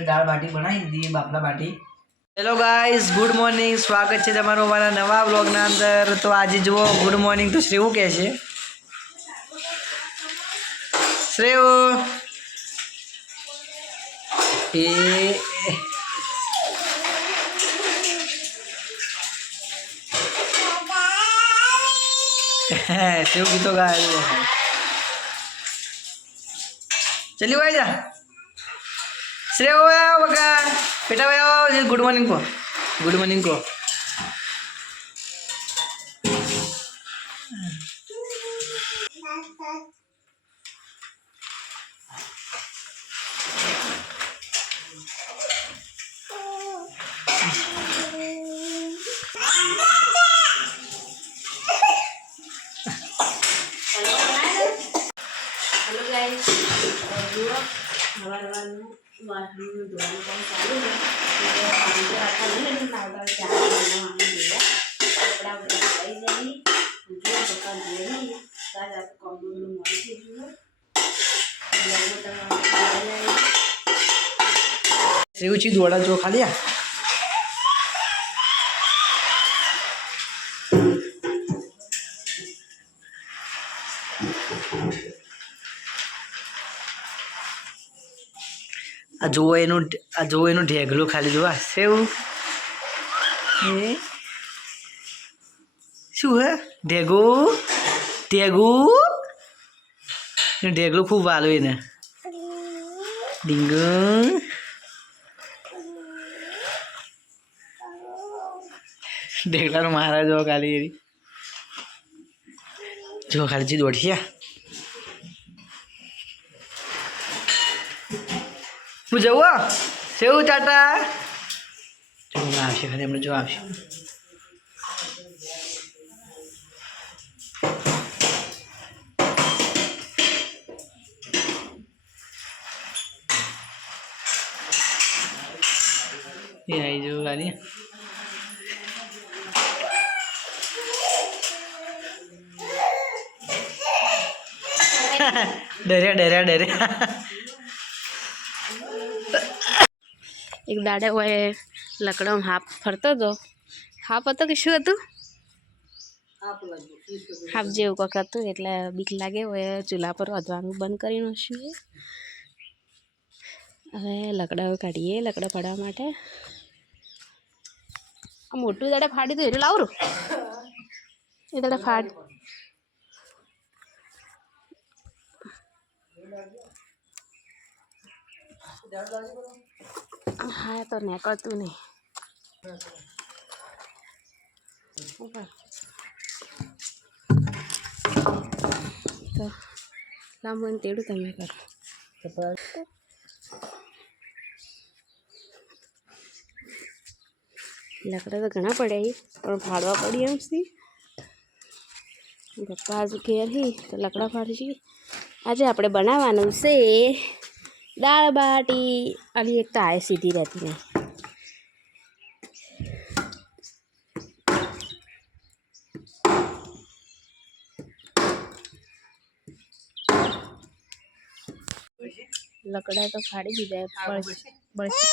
Favourite દાળ બાટી બનાવી દીધી, બાફલા બાટી। Hello guys, good morning, સ્વાગત છે તમારું અમારા નવા બ્લોગના અંદર। તો આજે જુઓ ગુડ મોર્નિંગ તો શ્રેવ કહે છે, શ્રેવ એ श्रेव गीतों गा चलिए भाई जा श्रेव बका बेटा भाई गुड मॉर्निंग को गुड मॉर्निंग को श्रेवची दोड़ा जो खा लिया आ जो एनु ढेगलो खाली जो सेव शू है ढेगो ढेगू ढेगलो खूब वालो ने डिंगो ढेगला महाराज जो खाली जी दौड़िया હું જવું સેવ ટાટા જો આવશે ખાલી એમને જો આવશે એ આવી જો ખાલી डरिया डरिया डरिया एक दाड़े वो लकड़ा में हाफ फरतो तो हाफ હતો કે શું હતું હાફ જેવું કંઈક હતું એટલે બીક લાગે હવે ચૂલા પર વધવાનું બંધ કરી નાખ્યું હવે લકડાઓ કાઢીએ લકડા પાડવા માટે આ મોટું દાડે ફાડી તો એટલે લાવરું એ દાડે ફાડ हाँ तो निकलतू नहीं तो लांबन तेड़ू तमे करो लकड़ा तो घना पड़े ही पर फाड़वा पड़ी एम सी पप्पा आज घेर ही तो लकड़ा फाड़ी आज आपणे बनावानुं छे दाल बाटी। अभी एक तो आए सीधी रहती नहीं लकड़ा तो फाड़ी दी जाए बड़सी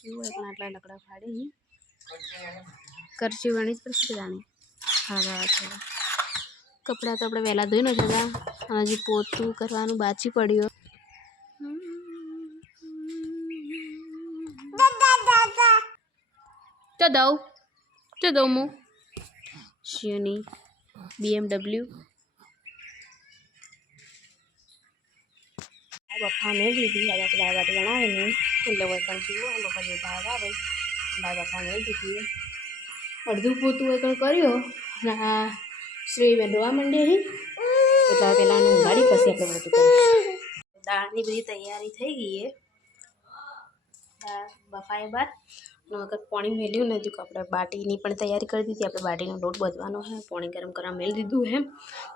कलर आटला लकड़ा फाड़ी ही करची वणी पर जाने हवा थोड़ा कपड़ा तो अपने वहेला धोई नाख्या था हजी पोतू करवानुं बाची पड्यो तो दो मु शियोनी BMW बफा में दीदी आज आप दाल बाटी बनाए नहीं એટલે વળકણ જીવો બપા જે ભાગ આવે દાળ બફા મેં દીધી અડધું પોતું વળકણ કર્યો ને આ શ્રી વેડવા માંડે હી એટલે પેલા ઉગાડી પછી આપણે પોતું કરીશું દાળની બધી તૈયારી થઈ ગઈ છે દાળ બફાય બાદ अगर पानी मेल्यू नहीं तो अपने बाटी पण तैयारी कर दी थी अपने बाटी लोट बधवानो है पानी गरम करा मेल दीधु है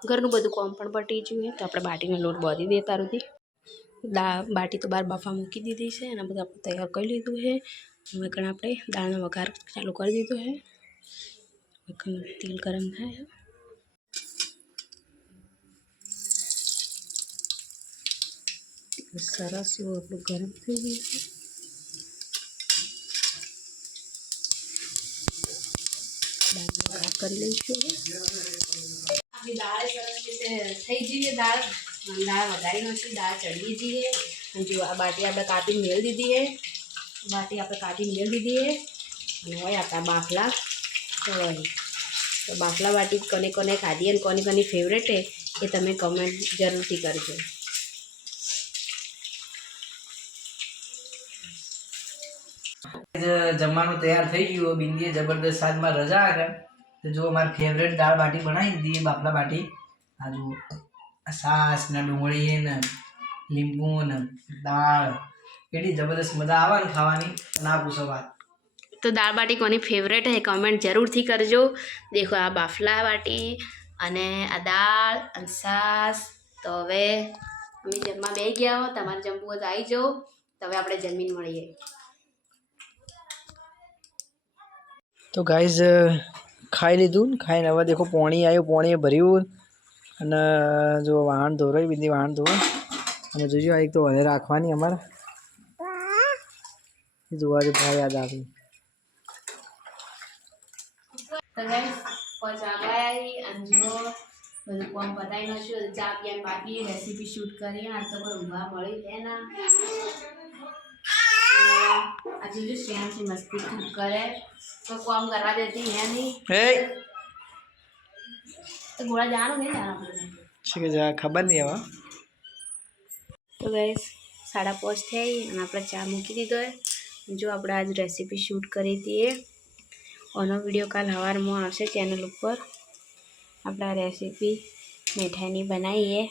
घरनु बधु काम पण पटी गयुं है तो अपने बाटी लोट बधी देता रही बाटी तो बार बाफा मूकी दीधी है एना बधुं आपणे तैयार कर लीधुं है हवे कण आपणे दाळनो वघार चालू कर दीधो है तेल गरम थाय सरस एवुं आपणुं गरम थई गयुं है। દાળ કરી લઈશું. આપણી દાળ સરસ રીતે થઈ જઈએ. દાળ વઘારી નાખી, દાળ ચડવી જઈએ. અને જો આ બાટી આપણે કાપીને મેળ દીધી છે. બાટી આપણે કાઢીને મેળ દીધી છે. અને હોય આપણા બાફલા હોય તો બાફલા બાટી કોને કોને ખાધી અને કોની કોની ફેવરેટ છે એ તમે કમેન્ટ જરૂરથી કરજો. જમવાનું તૈયાર થઈ ગયું. બિંદીએ જબરદસ્ત આજમાં રજા આગળ તો જો મારી ફેવરેટ દાળ બાટી બનાવી દીધી, બાફલા બાટી. આ જુઓ, છાશ ને ડુંગળી ને લીંબુ ને દાળ, એટલી જબરદસ્ત મજા આવે ને ખાવાની, ના પૂછો વાત. તો દાળ બાટી કોની ફેવરેટ હે કમેન્ટ જરૂરથી કરજો. દેખો આ બાફલા બાટી અને આ દાળ અને છાશ. તો હવે અમે જમવા બેસી ગયા હો. તમારે જમવું હોય તો આવી જાઓ. તો હવે આપણે જમીન મળીએ. તો ગાઈઝ ખાઈ લીધું. ખાઈને હવે દેખો પાણી આવ્યું, પાણી ભર્યું અને જો વાહણ ધોરાય, બિંદી વાહણ ધોવાય. અને જોજો આ એક તો વધારે રાખવાની અમારે જોવા જો ભાઈ યાદ આવી. તો ગાઈસ પચાવાઈ અને જો બધું કામ પતાવી નાખ્યું. ચા પીને બાકી રેસીપી શૂટ કરી. આ તો કોઈ ઊંઘા મળી છે ને. આ જોજો શ્રેયાંશી મસ્તી ખૂબ કરે તો કામ કરવા દેતી હે નહીં. તો ઘોડા જવાનું નહીં જાણો શું કે ખબર નહીં હવે. તો ગાઈસ 5:30 થઈ અને આપણે ચા મૂકી દીધો હોય. જો આપણે આજ રેસીપી શૂટ કરી હતી એનો વિડીયો કાલ સવારમાં આવશે ચેનલ ઉપર. આપણે રેસીપી મીઠાઈની બનાવીએ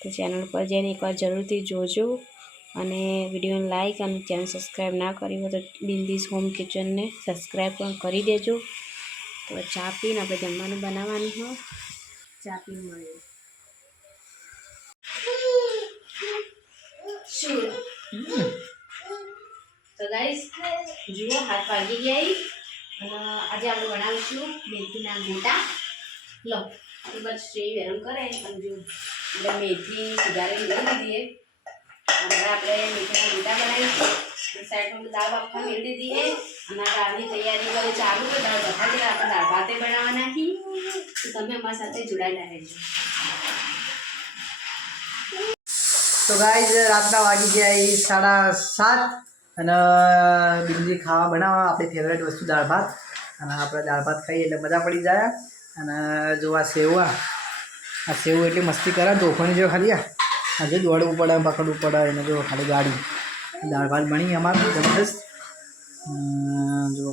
તો ચેનલ પર જઈને એકવાર જરૂરથી જોજો. અને વિડીયોને લાઈક અને ચેનલ સબસ્ક્રાઈબ ના કરી હોય તો બિંદીઝ હોમ કિચનને સબસ્ક્રાઈબ પણ કરી દેજો. તો ચા પીને આપણે જમવાનું બનાવવાનું હોય. ચા પીને મળીએ. તો ગાઈસ જુઓ 7 વાગી ગયા અને આજે આપણે બનાવીશું મેથીના ગોટા. લો એ બસ શ્રી ગરમ કરે અને જો આપણે મેથી સુધારી લઈ દીધી અને આપણે મેથીના ગોટા બનાવીશું. સાઈડમાં દાળ બાફવા મેળ દીધી અને દાળની તૈયારી કરી ચાલુ. તો દાળ બફાતી આપણે દાળ ભાતે બનાવવા નાખી. તો તમે અમારી સાથે જોડાયેલા રહેજો. તો ગાઈઝ રાતના વાગી ગયા 7:30 અને બિંદી ખાવા બનાવવા આપણી ફેવરેટ વસ્તુ દાળ ભાત. અને આપણે દાળ ભાત ખાઈએ એટલે મજા પડી જાય. અને જો આ સેવા, આ સેવ એટલી મસ્તી કરે તોફાની જો ખાલી આજે દોડવું પડે, પકડવું પડે એને. જો ખાલી ગાડી દાળ ભાત બની અમારે જબરદસ્ત. જો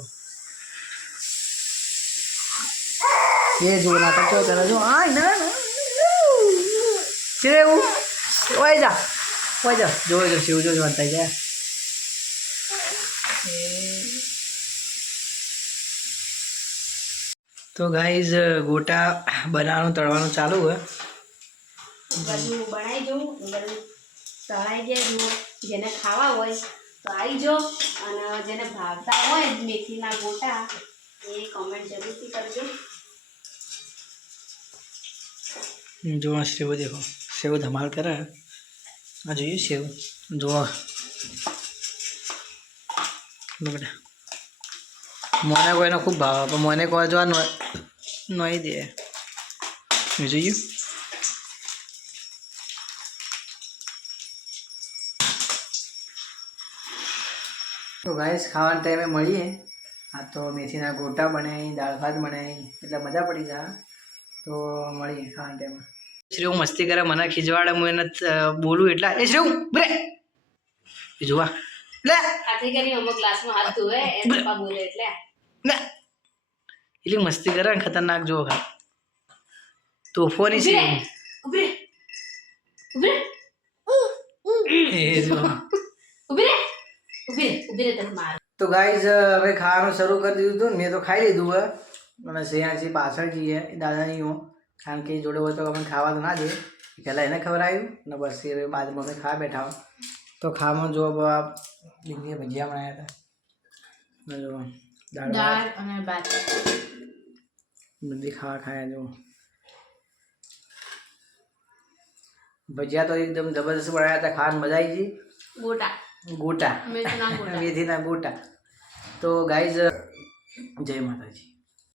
એ જો નાટક તો તને જો આ ના છે એવું ઓય જા જો શિવ જો વાંચતા જાય. તો ગાઈઝ ગોટા બનાવવાનું તળવાનું ચાલુ હોય. બધું બનાવી દઉં, બધું તળાઈ જાય. જુઓ જેને ખાવા હોય તો આવી જાઓ અને જેને ભાવતા હોય મેથીના ગોટા એ કમેન્ટ જરૂરથી કરજો. જો આ સેવ દેખો, સેવ ધમાલ કરે. આ જોઈએ સેવ જો બેટા. મને કોઈને ખૂબ ભાવે પણ મને કોઈ જો નહીં દે. જોઈએ તો ગાઈસ ખાવાના ટાઈમે મળીએ. આ તો મેથીના ગોટા બનાવી, દાળ ભાત બનાવી એટલે મજા પડી જાય. તો મળીએ ખાવાના ટાઈમે. શ્રેવ મસ્તી કરે, મને ખીજવાડે, હું એને બોલું એટલા એ શ્રેવ બ્રે જોવા લે આથી કરી અમુક ક્લાસમાં હાથ ધોવે એ પપ્પા બોલે એટલે ને એટલી મસ્તી કરે ને ખતરનાક. જો ખા તોફાની છે. ઉભી રે એ જો ઉભી રે તને માર. તો ગાઈઝ હવે ખાવાનું શરૂ કરી દીધું હતું. મેં તો ખાઈ લીધું હોય અને શ્રેયાંશી પાછળ જઈએ દાદાની હું, કારણ કે જોડે હોય તો અમે ખાવા તો ના દે. પહેલાં એને ખબર આવ્યું ને બસ એ બાદમાં અમે ખાવા બેઠા હોય. તો ખાવામાં જો બિંદીએ ભજીયા બનાવ્યા હતા. જો દાળ અને ભાત બધી ખાયા જો. ભજીયા તો એકદમ જબરદસ્ત બનાવ્યા હતા, ખાવાની મજા આવી ગઈ. ગોટા મેથીના મેથીના ગોટા. તો ગાઈઝ જય માતાજી.